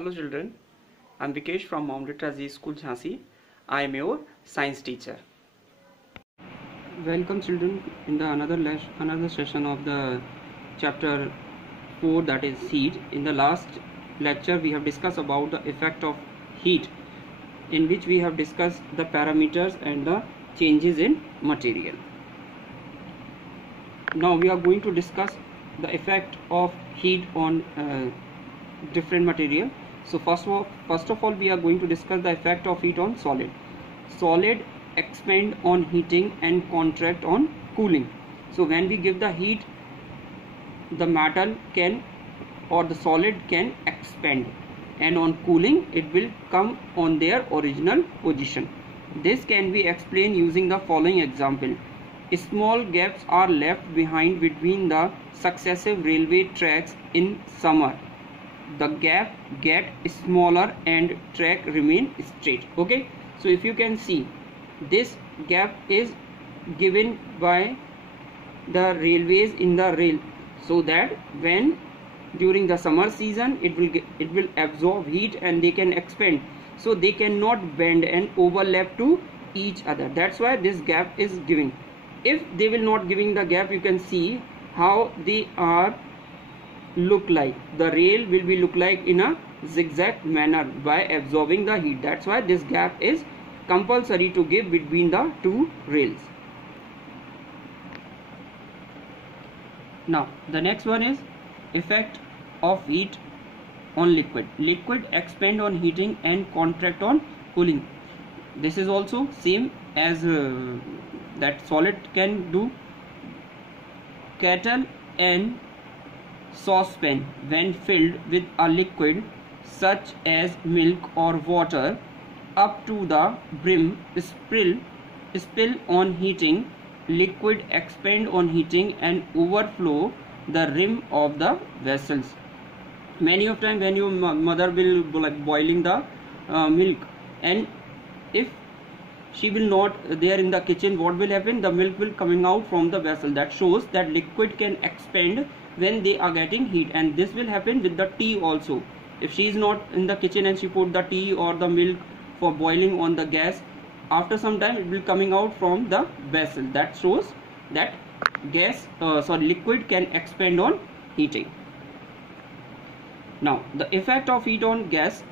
Hello children, I am Vikesh from Mount Literacy School Jhansi. I am your science teacher. Welcome children in the another session of the chapter 4, that is heat. In the last lecture we have discussed about the effect of heat, in which we have discussed the parameters and the changes in material. Now we are going to discuss the effect of heat on different material. So first of all we are going to discuss the effect of heat on solid. Solid expand on heating and contract on cooling. So when we give the heat, the metal can or the solid can expand, and on cooling it will come on their original position. This can be explained using the following example. Small gaps are left behind between the successive railway tracks in summer. The gap get smaller and track remain straight. Okay, so if you can see, this gap is given by the railways in the rail, so that when during the summer season it will absorb heat and they can expand, so they cannot bend and overlap to each other. That's why this gap is given. If they will not giving the gap, you can see how they are look like. The rail will be look like in a zigzag manner by absorbing the heat. That's why this gap is compulsory to give between the two rails. Now the next one is effect of heat on liquid. Liquid expand on heating and contract on cooling. This is also same as that solid can do. Kettle and saucepan, when filled with a liquid such as milk or water up to the brim, spill on heating. Liquid expand on heating and overflow the rim of the vessels. Many of time when your mother will like boiling the milk, and if she will not there in the kitchen, what will happen? The milk will coming out from the vessel. That shows that liquid can expand when they are getting heat. And this will happen with the tea also. If she is not in the kitchen and she put the tea or the milk for boiling on the gas, after some time it will coming out from the vessel. That shows that liquid can expand on heating. Now the effect of heat on gas.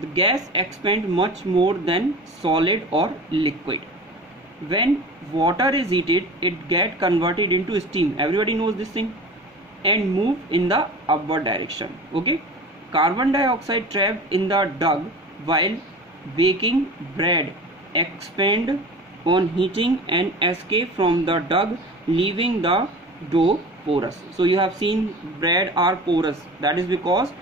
The gas expand much more than solid or liquid. When water is heated, it get converted into steam. Everybody knows this thing, and move in the upward direction. Okay, carbon dioxide trapped in the dough while baking bread expand on heating and escape from the dough, leaving the dough porous. So you have seen bread are porous. That is because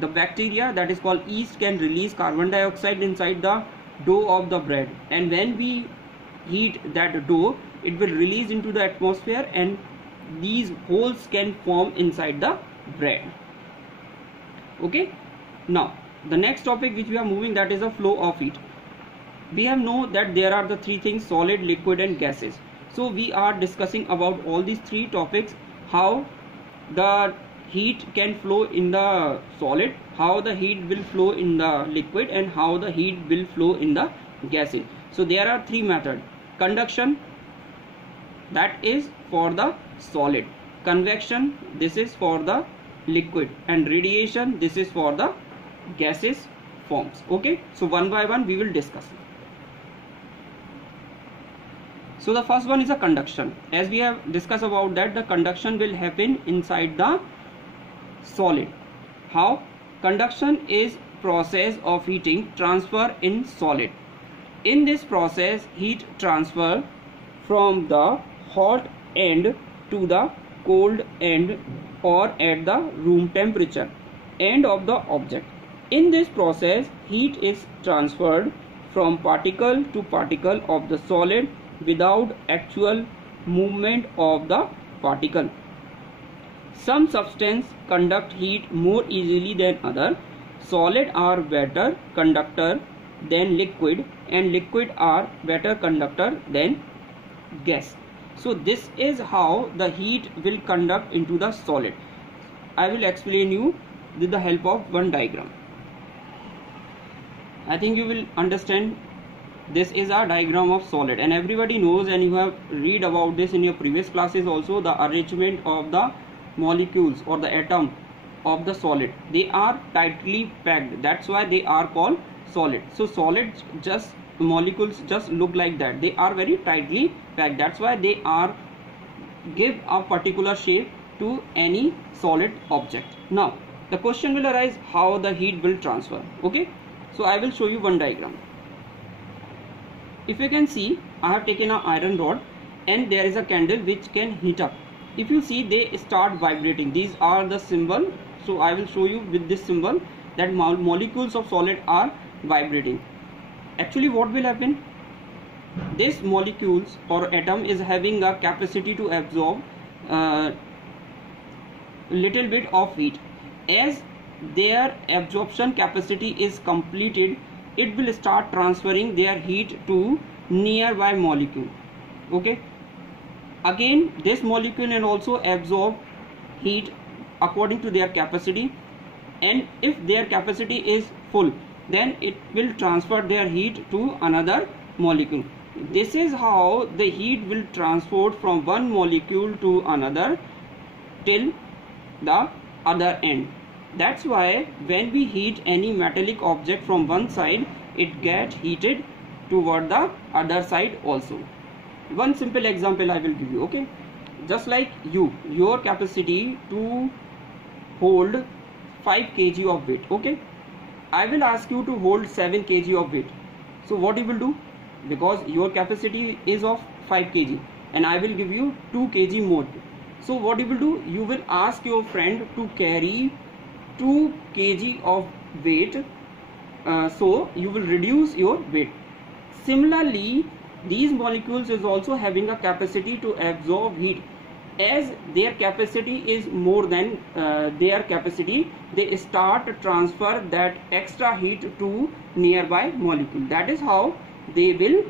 the bacteria that is called yeast can release carbon dioxide inside the dough of the bread, and when we heat that dough, it will release into the atmosphere, and these holes can form inside the bread. Okay, now the next topic which we are moving, that is the flow of heat. We have know that there are the three things: solid, liquid and gases. So we are discussing about all these three topics, how the heat can flow in the solid, how the heat will flow in the liquid, and how the heat will flow in the gases. So there are three methods: conduction, that is for the solid; convection, this is for the liquid; and radiation, this is for the gases forms. Okay, so one by one we will discuss. So the first one is a conduction. As we have discussed about that, the conduction will happen inside the solid. How? Conduction is process of heating transfer in solid. In this process, heat transfer from the hot end to the cold end or at the room temperature end of the object. In this process, heat is transferred from particle to particle of the solid without actual movement of the particle. Some substance conduct heat more easily than other. Solid are better conductor than liquid, and liquid are better conductor than gas. So this is how the heat will conduct into the solid. I will explain you with the help of one diagram. I think you will understand. This is a diagram of solid, and everybody knows, and you have read about this in your previous classes also, the arrangement of the molecules or the atom of the solid. They are tightly packed, that's why they are called solid. So solids, just molecules just look like that, they are very tightly packed, that's why they are give a particular shape to any solid object. Now the question will arise, how the heat will transfer. Okay, so I will show you one diagram. If you can see, I have taken an iron rod and there is a candle which can heat up. If you see, they start vibrating. These are the symbol. So I will show you with this symbol that molecules of solid are vibrating. Actually what will happen? This molecules or atom is having a capacity to absorb little bit of heat. As their absorption capacity is completed, it will start transferring their heat to nearby molecule. Okay, again this molecule can also absorb heat according to their capacity, and if their capacity is full, then it will transfer their heat to another molecule. This is how the heat will transport from one molecule to another till the other end. That's why when we heat any metallic object from one side, it gets heated toward the other side also. One simple example I will give you. Okay, just like your capacity to hold 5 kg of weight. Okay, I will ask you to hold 7 kg of weight. So what you will do, because your capacity is of 5 kg and I will give you 2 kg more. So what you will do, you will ask your friend to carry 2 kg of weight, so you will reduce your weight. Similarly, these molecules is also having a capacity to absorb heat. As their capacity is more than their capacity, they start to transfer that extra heat to nearby molecule. That is how they will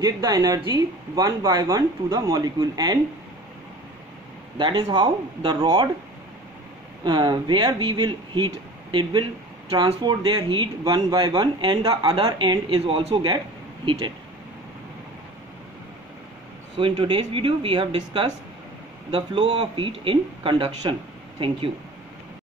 give the energy one by one to the molecule, and that is how the rod where we will heat, it will transport their heat one by one, and the other end is also get heated. So in today's video we have discussed the flow of heat in conduction. Thank you.